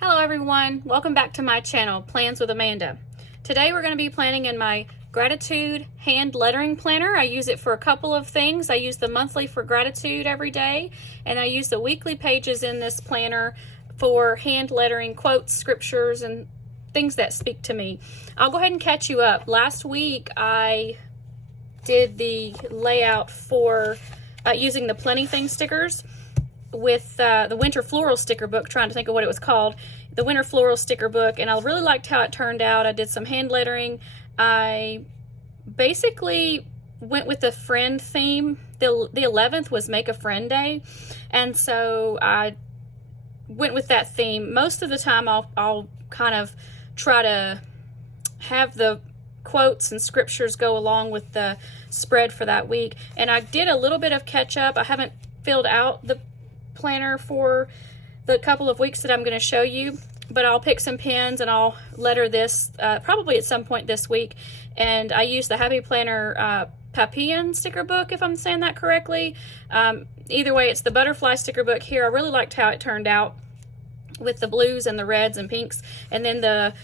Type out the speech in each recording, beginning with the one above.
Hello everyone, welcome back to my channel, Plans with Amanda. Today we're going to be planning in my gratitude hand lettering planner. I use it for a couple of things. I use the monthly for gratitude every day, and I use the weekly pages in this planner for hand lettering quotes, scriptures, and things that speak to me. I'll go ahead and catch you up. Last week I did the layout for using the Plenty Thing stickers with the Winter Floral sticker book, trying to think of what it was called, the Winter Floral sticker book, and I really liked how it turned out. I did some hand lettering. I basically went with the friend theme. The 11th was Make a Friend Day, and so I went with that theme. Most of the time I'll kind of try to have the quotes and scriptures go along with the spread for that week, and I did a little bit of catch up. I haven't filled out the planner for the couple of weeks that I'm going to show you, but I'll pick some pens and I'll letter this probably at some point this week. And I use the Happy Planner Papillon sticker book, if I'm saying that correctly. Either way, it's the butterfly sticker book here. I really liked how it turned out with the blues and the reds and pinks. And then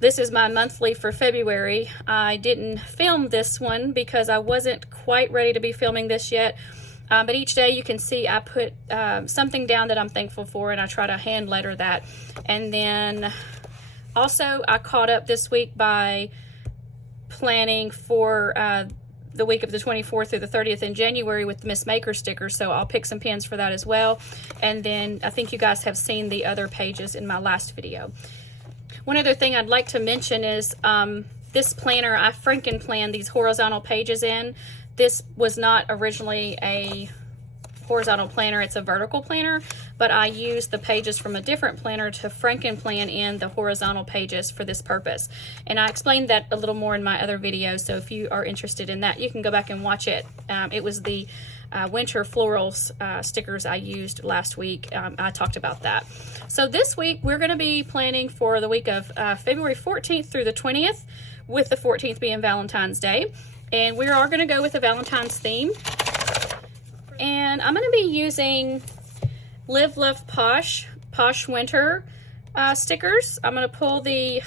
this is my monthly for February. I didn't film this one because I wasn't quite ready to be filming this yet. But each day you can see I put something down that I'm thankful for, and I try to hand letter that. And then also I caught up this week by planning for the week of the 24th through the 30th in January with the Miss Maker stickers, so I'll pick some pins for that as well. And then I think you guys have seen the other pages in my last video. One other thing I'd like to mention is this planner, I franken planned these horizontal pages in. This was not originally a horizontal planner, it's a vertical planner, but I used the pages from a different planner to franken plan in the horizontal pages for this purpose. And I explained that a little more in my other videos, so if you are interested in that, you can go back and watch it. It was the Winter Florals stickers I used last week. I talked about that. So this week we're going to be planning for the week of February 14th through the 20th, with the 14th being Valentine's Day. And we are going to go with the Valentine's theme. And I'm going to be using Love Posh, Posh Winter stickers. I'm going to pull the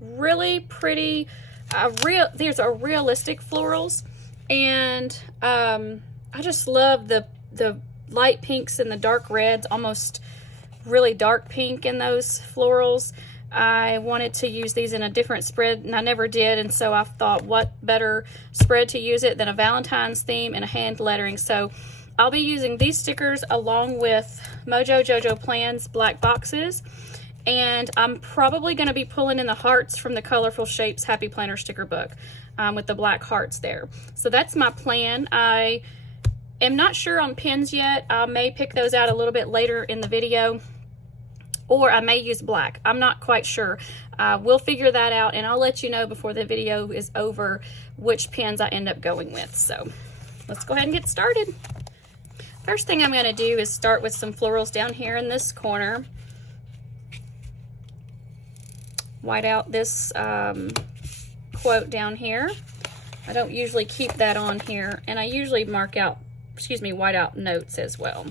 really pretty, these are realistic florals. And I just love the light pinks and the dark reds, almost really dark pink in those florals. I wanted to use these in a different spread, and I never did, and so I thought, what better spread to use it than a Valentine's theme and a hand lettering. So I'll be using these stickers along with Mojo Jojo Plans black boxes, and I'm probably going to be pulling in the hearts from the Colorful Shapes Happy Planner sticker book with the black hearts there. So that's my plan. I am not sure on pins yet. I may pick those out a little bit later in the video, or I may use black. I'm not quite sure. We'll figure that out, and I'll let you know before the video is over which pens I end up going with. So let's go ahead and get started. First thing I'm going to do is start with some florals down here in this corner. White out this quote down here. I don't usually keep that on here, and I usually mark out, white out notes as well.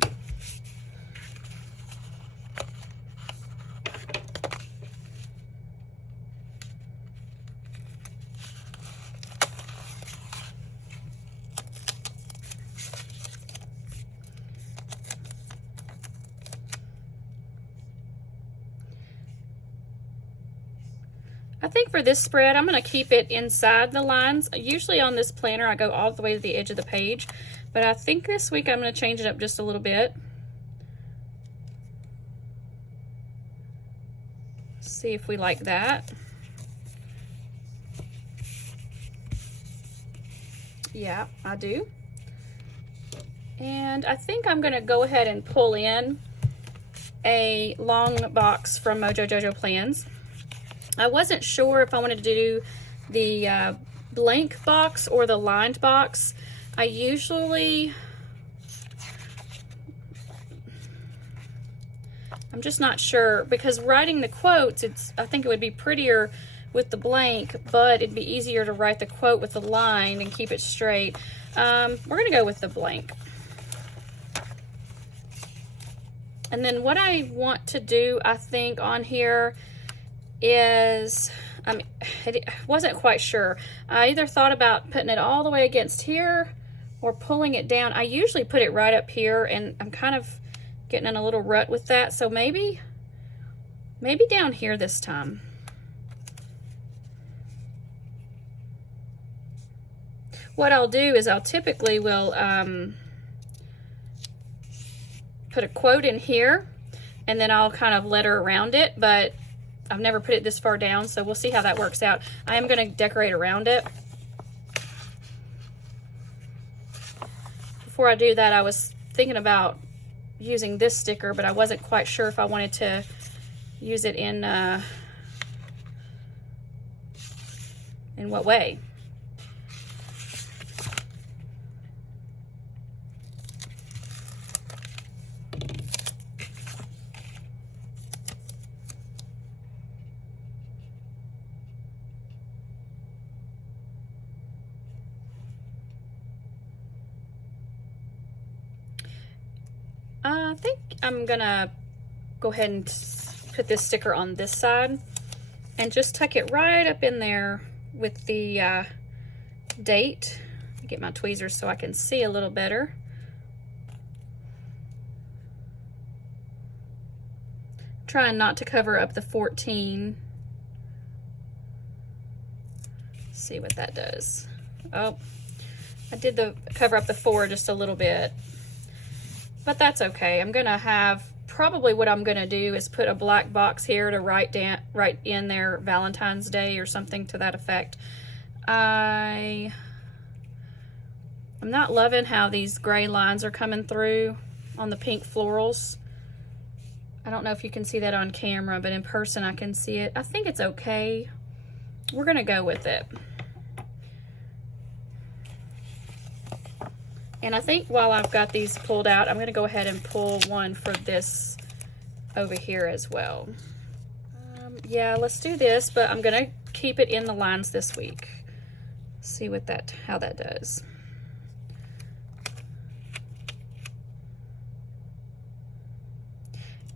I think for this spread, I'm going to keep it inside the lines. Usually on this planner, I go all the way to the edge of the page, but I think this week I'm going to change it up just a little bit. See if we like that. Yeah, I do. And I think I'm going to go ahead and pull in a long box from Mojo Jojo Plans. I wasn't sure if I wanted to do the blank box or the lined box. I'm just not sure, because writing the quotes, I think it would be prettier with the blank, but it'd be easier to write the quote with the line and keep it straight. We're gonna go with the blank. And then what I want to do, I think, on here is, I wasn't quite sure. I either thought about putting it all the way against here or pulling it down. I usually put it right up here, and I'm kind of getting in a little rut with that. So maybe down here this time. What I'll do is I'll typically will put a quote in here, and then I'll kind of letter around it, but I've never put it this far down, so we'll see how that works out. I am going to decorate around it. Before I do that, I was thinking about using this sticker, but I wasn't quite sure if I wanted to use it in what way. I think I'm gonna go ahead and put this sticker on this side and just tuck it right up in there with the date. Get my tweezers so I can see a little better. Trying not to cover up the 14. See what that does. Oh, I did cover up the 4 just a little bit. But that's okay. I'm gonna have, probably what I'm gonna do is put a black box here to write in there Valentine's Day or something to that effect. I'm not loving how these gray lines are coming through on the pink florals. I don't know if you can see that on camera, but in person I can see it. I think it's okay. We're gonna go with it. And I think while I've got these pulled out, I'm gonna go ahead and pull one for this over here as well. Yeah, let's do this, but I'm gonna keep it in the lines this week. See how that does.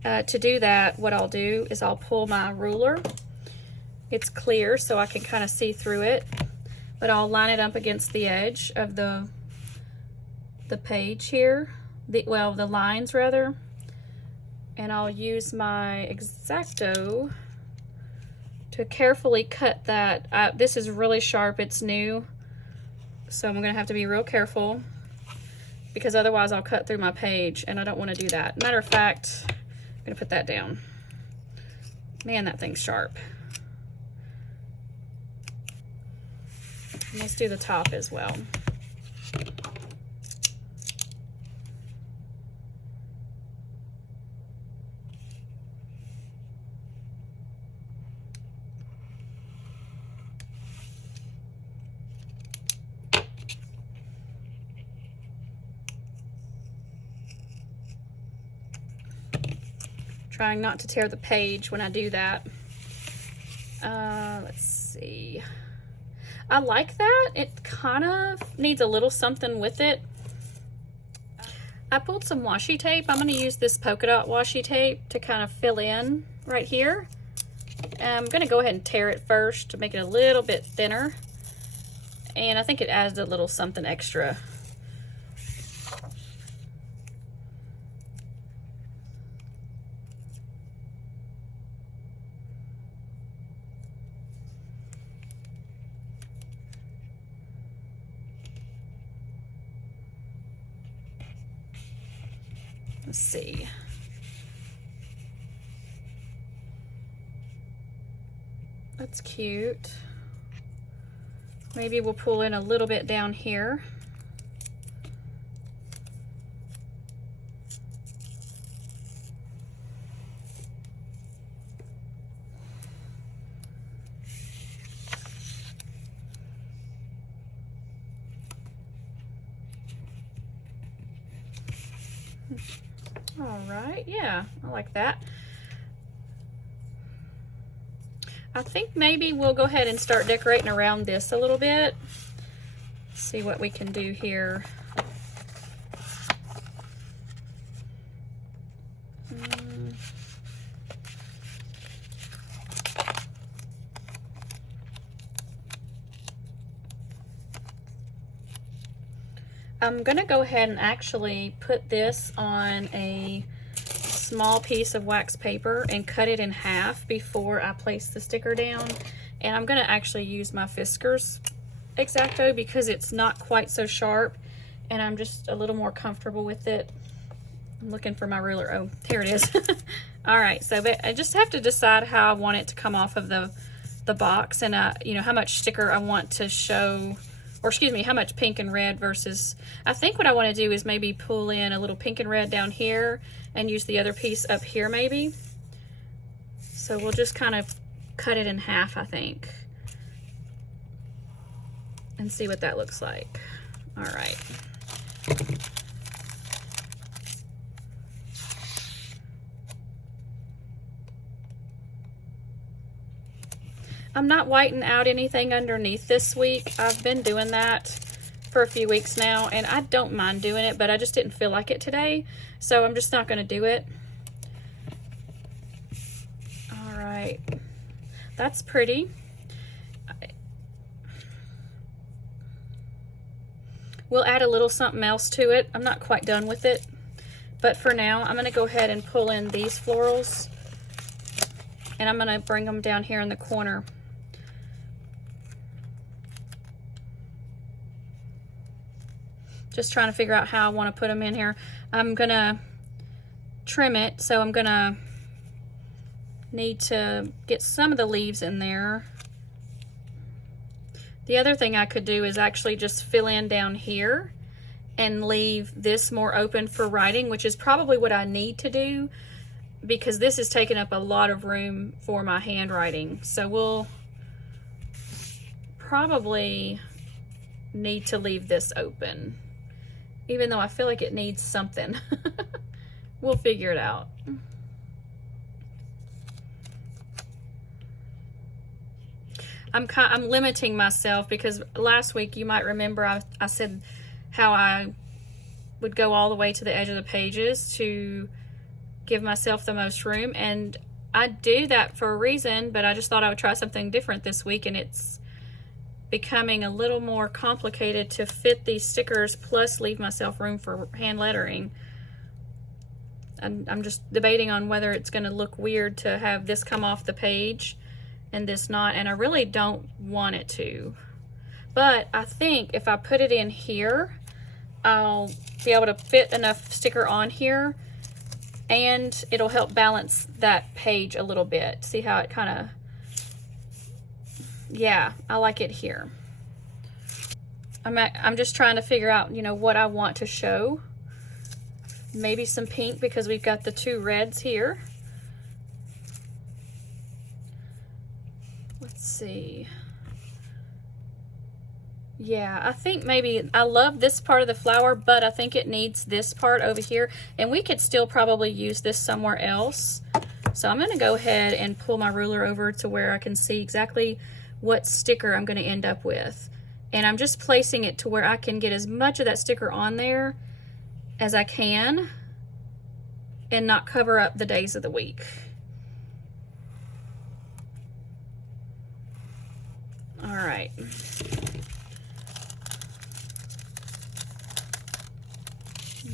To do that, what I'll do is I'll pull my ruler. It's clear, so I can kind of see through it, but I'll line it up against the edge of the page here, the lines rather, and I'll use my X-Acto to carefully cut that. This is really sharp, it's new, so I'm gonna have to be real careful because otherwise I'll cut through my page, and I don't want to do that. Matter of fact, I'm gonna put that down. Man, that thing's sharp. And let's do the top as well. Trying not to tear the page when I do that. Let's see. I like that. It kind of needs a little something with it. I pulled some washi tape. I'm going to use this polka dot washi tape to kind of fill in right here. I'm going to go ahead and tear it first to make it a little bit thinner. And I think it adds a little something extra. Let's see. That's cute. Maybe we'll pull in a little bit down here. All right, yeah, I like that. I think maybe we'll go ahead and start decorating around this a little bit. See what we can do here. I'm gonna go ahead and actually put this on a small piece of wax paper and cut it in half before I place the sticker down. And I'm gonna actually use my Fiskars X-Acto because it's not quite so sharp and I'm just a little more comfortable with it. I'm looking for my ruler. Oh, here it is. All right, so I just have to decide how I want it to come off of the box, and you know, how much sticker I want to show, or excuse me, how much pink and red versus, I think what I want to do is maybe pull in a little pink and red down here and use the other piece up here maybe. So we'll just kind of cut it in half, I think, and see what that looks like. All right. I'm not whitening out anything underneath this week. I've been doing that for a few weeks now, and I don't mind doing it, but I just didn't feel like it today, so I'm just not going to do it. All right. That's pretty. We'll add a little something else to it. I'm not quite done with it, but for now, I'm going to go ahead and pull in these florals, and I'm going to bring them down here in the corner. Just trying to figure out how I want to put them in here. I'm going to trim it, so I'm going to need to get some of the leaves in there. The other thing I could do is actually just fill in down here and leave this more open for writing, which is probably what I need to do because this is taking up a lot of room for my handwriting. So we'll probably need to leave this open, even though I feel like it needs something. We'll figure it out. I'm limiting myself because last week, you might remember, I said how I would go all the way to the edge of the pages to give myself the most room, and I do that for a reason, but I just thought I would try something different this week, and it's becoming a little more complicated to fit these stickers plus leave myself room for hand lettering. I'm just debating on whether it's going to look weird to have this come off the page and this not, and I really don't want it to. But I think if I put it in here, I'll be able to fit enough sticker on here, and it'll help balance that page a little bit. See how it kind of, yeah, I like it here. I'm just trying to figure out, you know, what I want to show. Maybe some pink because we've got the two reds here. Let's see. Yeah, I think maybe I love this part of the flower, but I think it needs this part over here, and we could still probably use this somewhere else. So I'm going to go ahead and pull my ruler over to where I can see exactly what sticker I'm going to end up with. And I'm just placing it to where I can get as much of that sticker on there as I can and not cover up the days of the week. All right.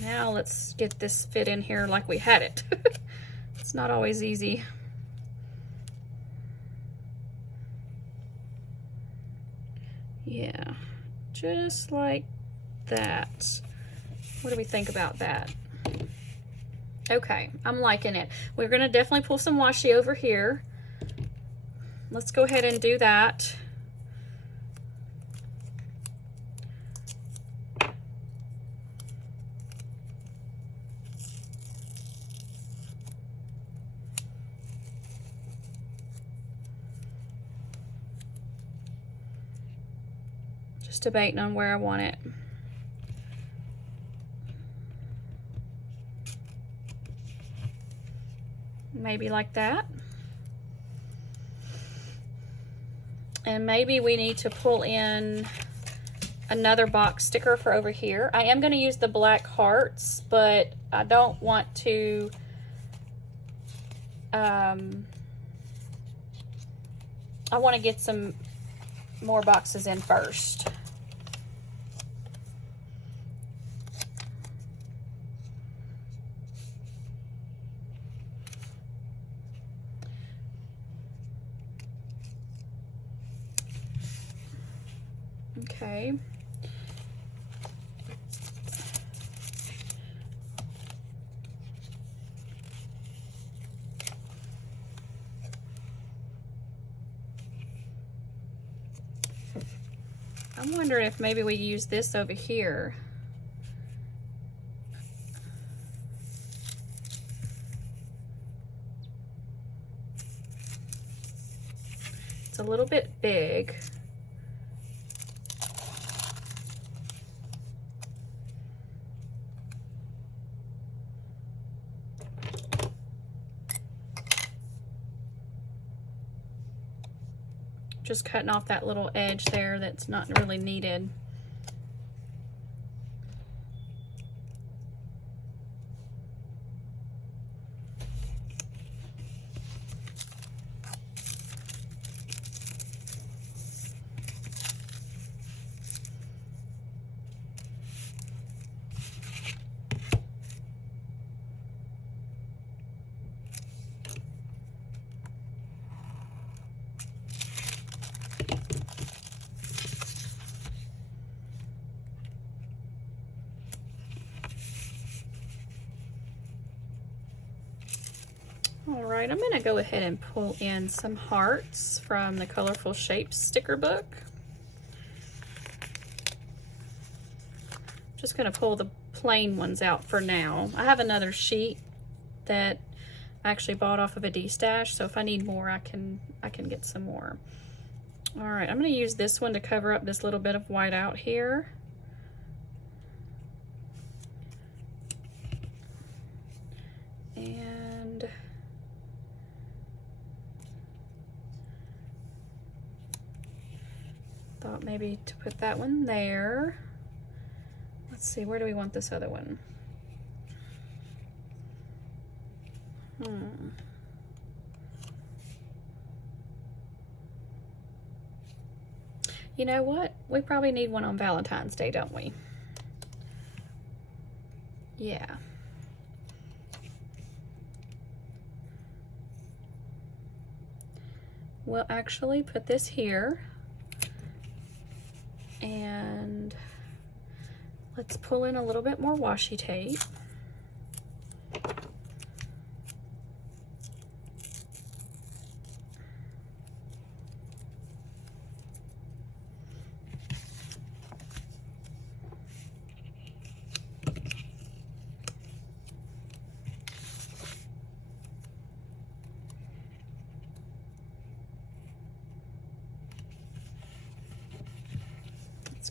Now let's get this fit in here like we had it. It's not always easy. Yeah, just like that. What do we think about that? Okay, I'm liking it. We're gonna definitely pull some washi over here. Let's go ahead and do that. Just debating on where I want it. Maybe like that. And maybe we need to pull in another box sticker for over here. I am going to use the black hearts, but I don't want to I want to get some more boxes in first. Okay. I'm wondering if maybe we use this over here. It's a little bit big. Just cutting off that little edge there that's not really needed. All right, I'm gonna go ahead and pull in some hearts from the Colorful Shapes sticker book. Just gonna pull the plain ones out for now. I have another sheet that I actually bought off of a D-stash, so if I need more, I can get some more. All right, I'm gonna use this one to cover up this little bit of white out here. And thought maybe to put that one there. Let's see, where do we want this other one? You know what? We probably need one on Valentine's Day, don't we? Yeah. We'll actually put this here. And let's pull in a little bit more washi tape.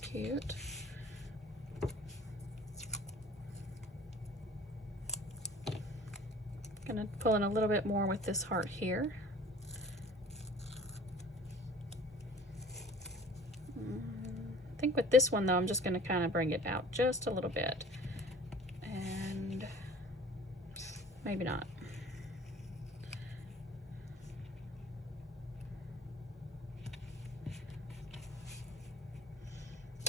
Cute. Gonna pull in a little bit more with this heart here. I think with this one though, I'm just gonna kind of bring it out just a little bit, and maybe not.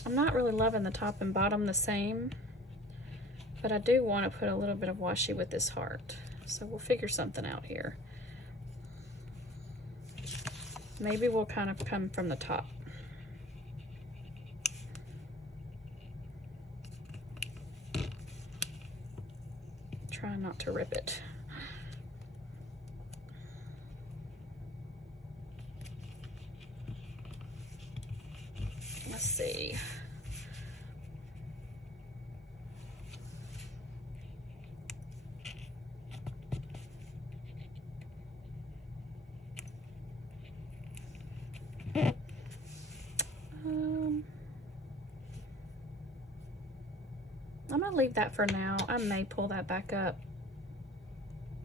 I'm not really loving the top and bottom the same, but I do want to put a little bit of washi with this heart. So we'll figure something out here. Maybe we'll kind of come from the top. Try not to rip it. Let's see. I'm gonna leave that for now. I may pull that back up.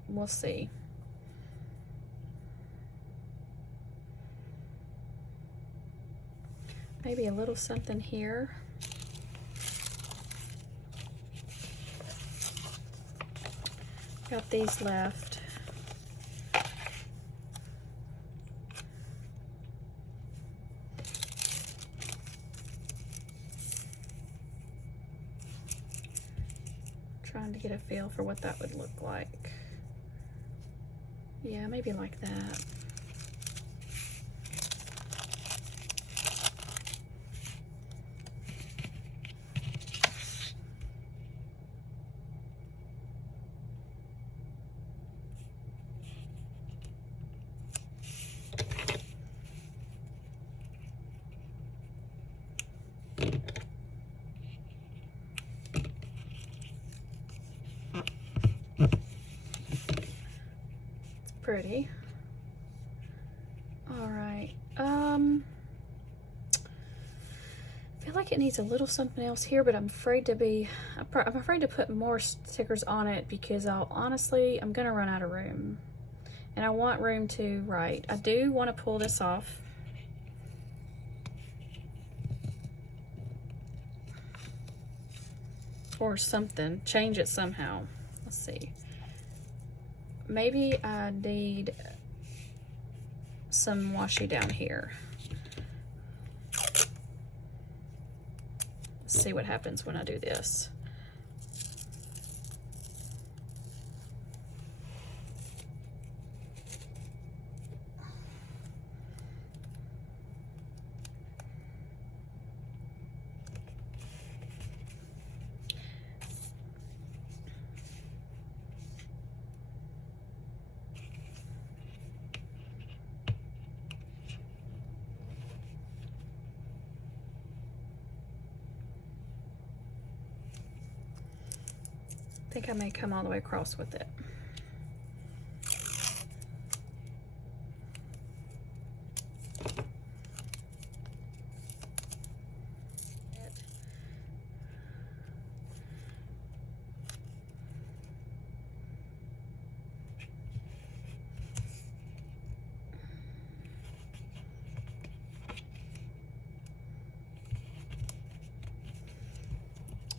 We'll see. Maybe a little something here. Got these left. Trying to get a feel for what that would look like. Yeah, maybe like that. pretty. All right. I feel like it needs a little something else here, but I'm afraid to put more stickers on it because I'm gonna run out of room. And I want room to write. I do want to pull this off. Or something, change it somehow. Let's see. Maybe I need some washi down here. Let's see what happens when I do this. I think I may come all the way across with it.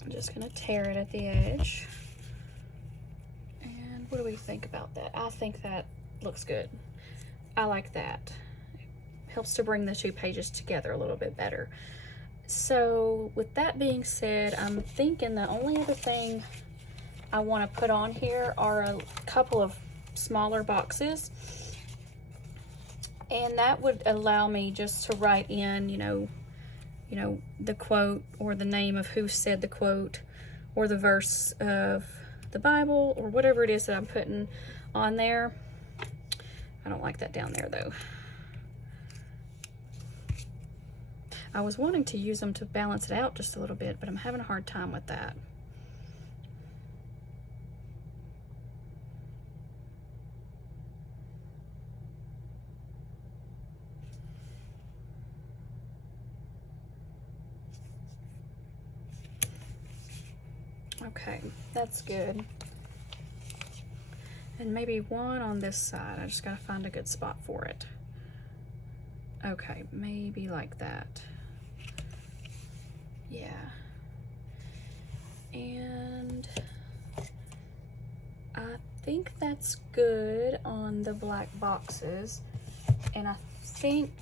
I'm just going to tear it at the edge. What do we think about that? I think that looks good. I like that. It helps to bring the two pages together a little bit better. So with that being said, I'm thinking the only other thing I want to put on here are a couple of smaller boxes. And that would allow me just to write in, you know, the quote or the name of who said the quote or the verse of the Bible or whatever it is that I'm putting on there. I don't like that down there though. I was wanting to use them to balance it out just a little bit, but I'm having a hard time with that. Okay, that's good. And maybe one on this side. I just gotta find a good spot for it. Okay, maybe like that. Yeah. And I think that's good on the black boxes. And I think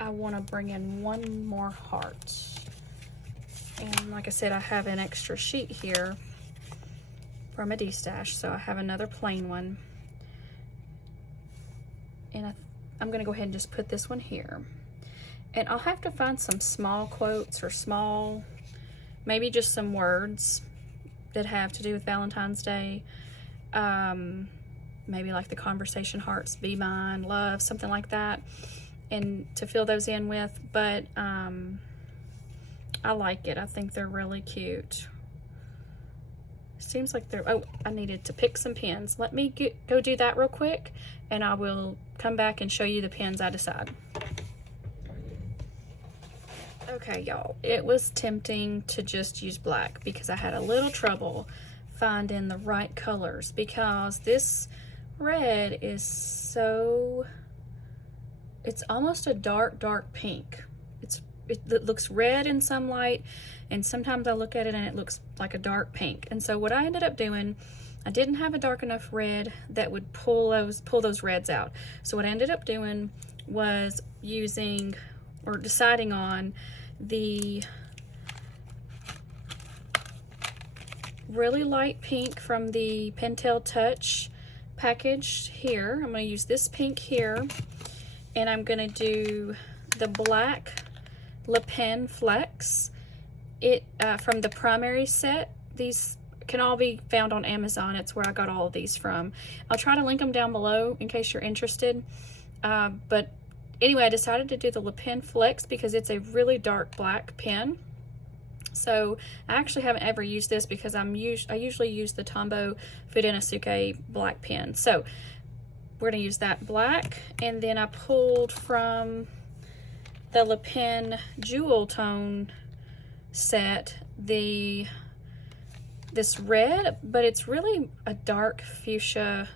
I want to bring in one more heart. And like I said, I have an extra sheet here from a D-stash, so I have another plain one. And I'm going to go ahead and just put this one here. And I'll have to find some small quotes or small, maybe just some words that have to do with Valentine's Day. Maybe like the conversation hearts, be mine, love, something like that. And to fill those in with, but I like it. I think they're really cute. Seems like they're, oh, I needed to pick some pens. Let me go do that real quick, and I will come back and show you the pens I decide. Okay, y'all, it was tempting to just use black because I had a little trouble finding the right colors because this red is so, it's almost a dark pink. It looks red in some light, and sometimes I look at it and it looks like a dark pink. And so what I ended up doing, I didn't have a dark enough red that would pull those reds out. So what I ended up doing was using or deciding on the really light pink from the Pentel Touch package here. I'm going to use this pink here, and I'm going to do the black Le Pen Flex from the primary set. These can all be found on Amazon. It's where I got all of these from. I'll try to link them down below in case you're interested. But anyway, I decided to do the Le Pen Flex because it's a really dark black pen. So I actually haven't ever used this because I usually use the Tombow Fude black pen. So we're gonna use that black, and then I pulled from the Le Pen Jewel Tone set this red, but it's really a dark fuchsia,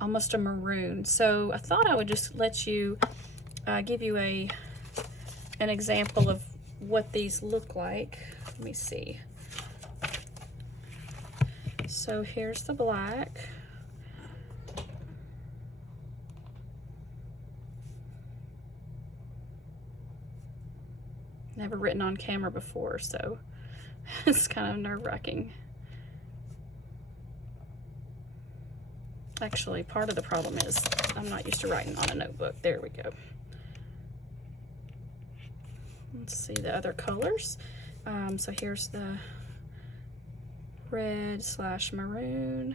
almost a maroon. So I thought I would just let you give you an example of what these look like. Let me see. So here's the black. Never written on camera before, so it's kind of nerve-wracking. Actually, part of the problem is I'm not used to writing on a notebook. There we go. Let's see the other colors. So here's the red / maroon.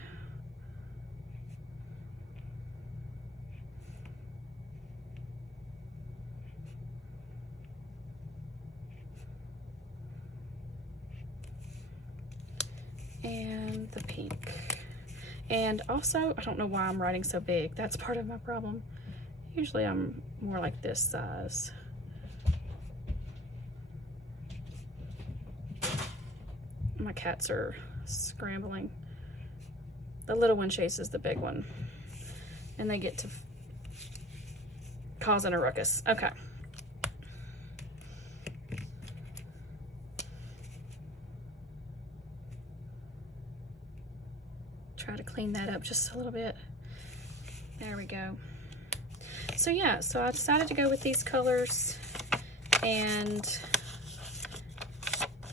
And the pink. And also, I don't know why I'm writing so big. That's part of my problem. Usually I'm more like this size. My cats are scrambling. The little one chases the big one, and they get to causing a ruckus. Okay. Try to clean that up just a little bit. There we go. So yeah, so I decided to go with these colors, and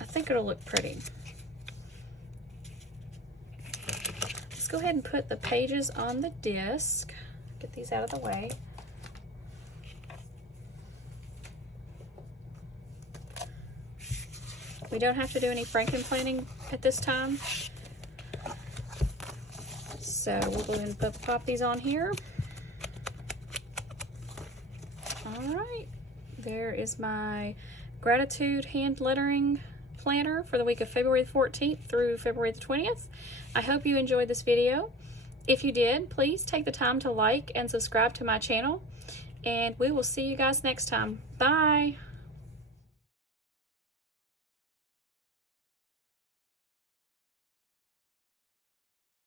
I think it'll look pretty. Let's go ahead and put the pages on the disc. Get these out of the way. We don't have to do any frankenplaning at this time. So we'll go ahead and pop these on here. All right, there is my Gratitude hand lettering planner for the week of February 14th through February the 20th. I hope you enjoyed this video. If you did, please take the time to like and subscribe to my channel, and we will see you guys next time. Bye.